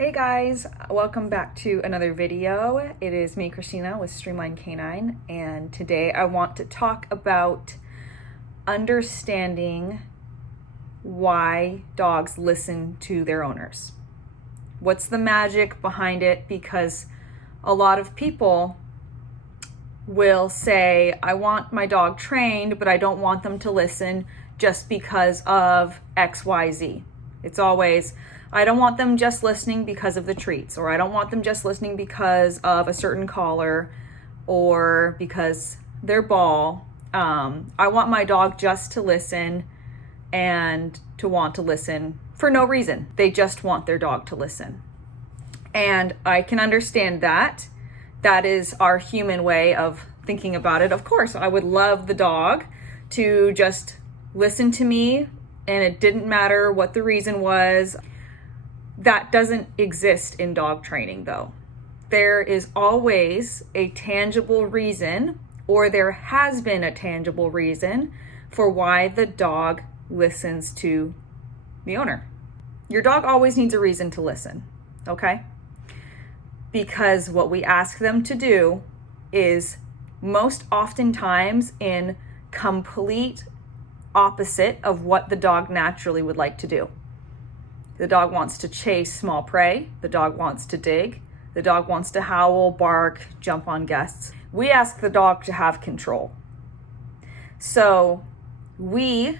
Hey guys, welcome back to another video. It is me, Christina, with Streamline Canine, and today I want to talk about understanding why dogs listen to their owners. What's the magic behind it? Because a lot of people will say, I want my dog trained, but I don't want them to listen just because of XYZ. It's always, I don't want them just listening because of the treats, or I don't want them just listening because of a certain collar or because their ball. I want my dog just to listen and to want to listen for no reason. They just want their dog to listen. And I can understand that. That is our human way of thinking about it. Of course, I would love the dog to just listen to me, and it didn't matter what the reason was. That doesn't exist in dog training, though. There is always a tangible reason, or there has been a tangible reason for why the dog listens to the owner. Your dog always needs a reason to listen, okay? Because what we ask them to do is most oftentimes in complete opposite of what the dog naturally would like to do. The dog wants to chase small prey. The dog wants to dig. The dog wants to howl, bark, jump on guests. We ask the dog to have control. So we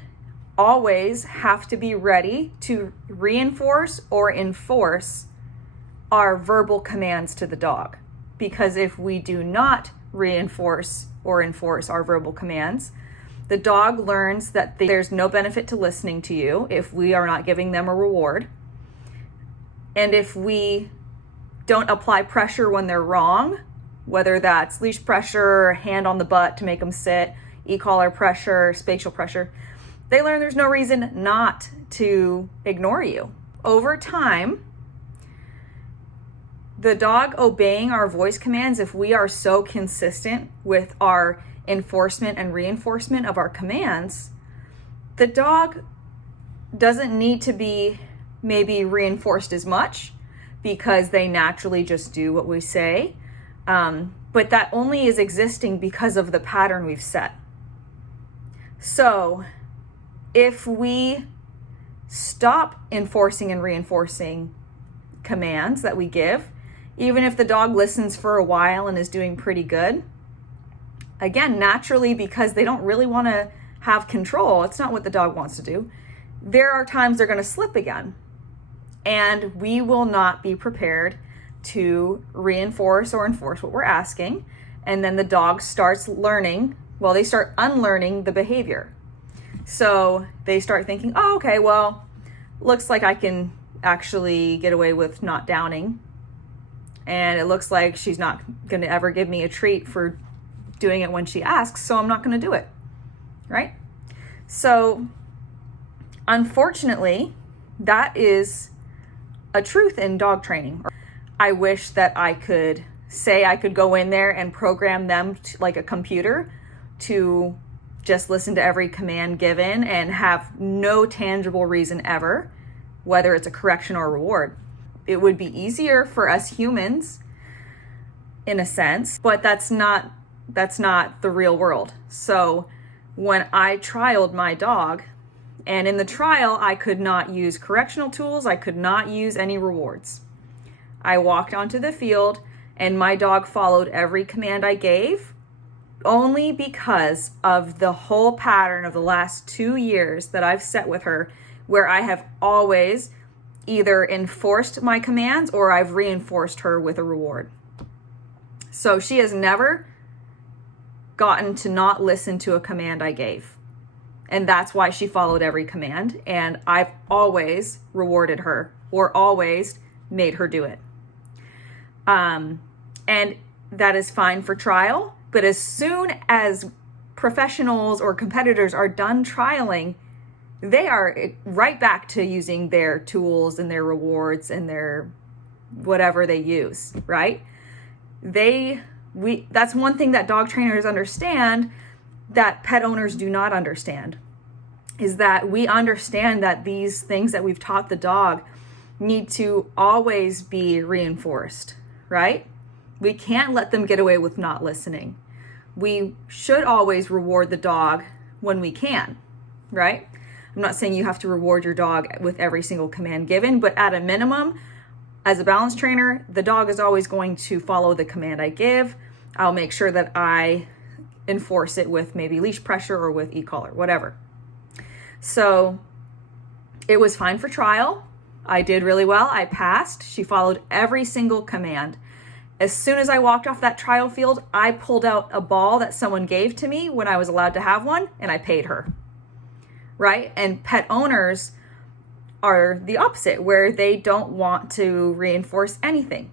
always have to be ready to reinforce or enforce our verbal commands to the dog. Because if we do not reinforce or enforce our verbal commands, the dog learns that there's no benefit to listening to you if we are not giving them a reward. And if we don't apply pressure when they're wrong, whether that's leash pressure, hand on the butt to make them sit, e-collar pressure, spatial pressure, they learn there's no reason not to ignore you. Over time, the dog obeying our voice commands, if we are so consistent with our enforcement and reinforcement of our commands, the dog doesn't need to be maybe reinforced as much because they naturally just do what we say. But that only is existing because of the pattern we've set. So if we stop enforcing and reinforcing commands that we give, even if the dog listens for a while and is doing pretty good, again, naturally, because they don't really want to have control, it's not what the dog wants to do, there are times they're going to slip again. And we will not be prepared to reinforce or enforce what we're asking. And then the dog starts learning, well, they start unlearning the behavior. So they start thinking, oh, okay, well, looks like I can actually get away with not downing. And it looks like she's not going to ever give me a treat for doing it when she asks, so I'm not going to do it, right? So unfortunately, that is a truth in dog training. I wish that I could say I could go in there and program them like a computer to just listen to every command given and have no tangible reason ever, whether it's a correction or a reward. It would be easier for us humans in a sense, but that's not the real world. So when I trialed my dog, and in the trial, I could not use correctional tools, I could not use any rewards. I walked onto the field and my dog followed every command I gave only because of the whole pattern of the last 2 years that I've set with her, where I have always either enforced my commands or I've reinforced her with a reward. So she has never gotten to not listen to a command I gave. And that's why she followed every command. And I've always rewarded her or always made her do it. And that is fine for trial. But as soon as professionals or competitors are done trialing, they are right back to using their tools and their rewards and their whatever they use, right? That's one thing that dog trainers understand that pet owners do not understand, is that we understand that these things that we've taught the dog need to always be reinforced, right? We can't let them get away with not listening. We should always reward the dog when we can, right? I'm not saying you have to reward your dog with every single command given, but at a minimum, as a balance trainer, the dog is always going to follow the command I give. I'll make sure that I enforce it with maybe leash pressure or with e-collar, whatever. So it was fine for trial. I did really well. I passed. She followed every single command. As soon as I walked off that trial field, I pulled out a ball that someone gave to me when I was allowed to have one, and I paid her, right? And pet owners are the opposite, where they don't want to reinforce anything.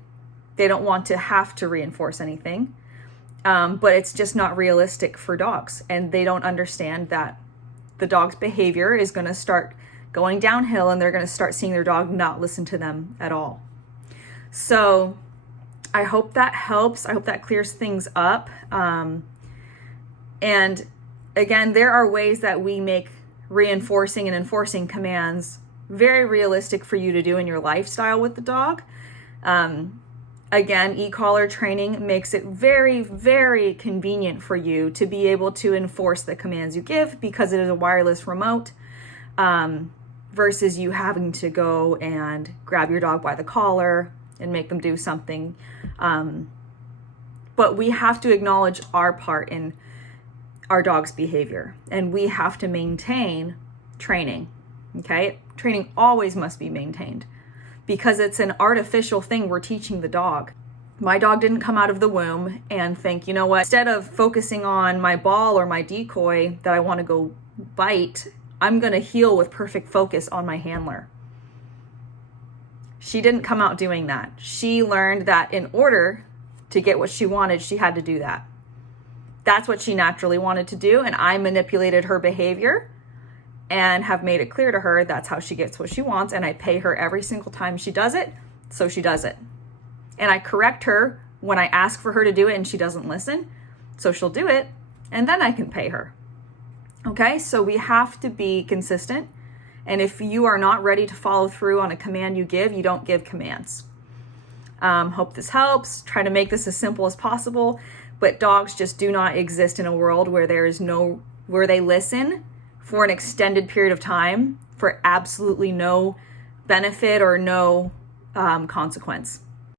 They don't want to have to reinforce anything, but it's just not realistic for dogs. And they don't understand that the dog's behavior is going to start going downhill, and they're going to start seeing their dog not listen to them at all. So I hope that helps. I hope that clears things up. And again, there are ways that we make reinforcing and enforcing commands very realistic for you to do in your lifestyle with the dog. Again, e-collar training makes it very, very convenient for you to be able to enforce the commands you give because it is a wireless remote, versus you having to go and grab your dog by the collar and make them do something. But we have to acknowledge our part in our dog's behavior, and we have to maintain training. Okay? Training always must be maintained because it's an artificial thing we're teaching the dog. My dog didn't come out of the womb and think, you know what, instead of focusing on my ball or my decoy that I want to go bite, I'm going to heel with perfect focus on my handler. She didn't come out doing that. She learned that in order to get what she wanted, she had to do that. That's what she naturally wanted to do, and I manipulated her behavior and have made it clear to her that's how she gets what she wants, and I pay her every single time she does it, so she does it. And I correct her when I ask for her to do it and she doesn't listen, so she'll do it, and then I can pay her. Okay, so we have to be consistent, and if you are not ready to follow through on a command you give, you don't give commands. Hope this helps. Try to make this as simple as possible, but dogs just do not exist in a world where where they listen for an extended period of time for absolutely no benefit or no consequence.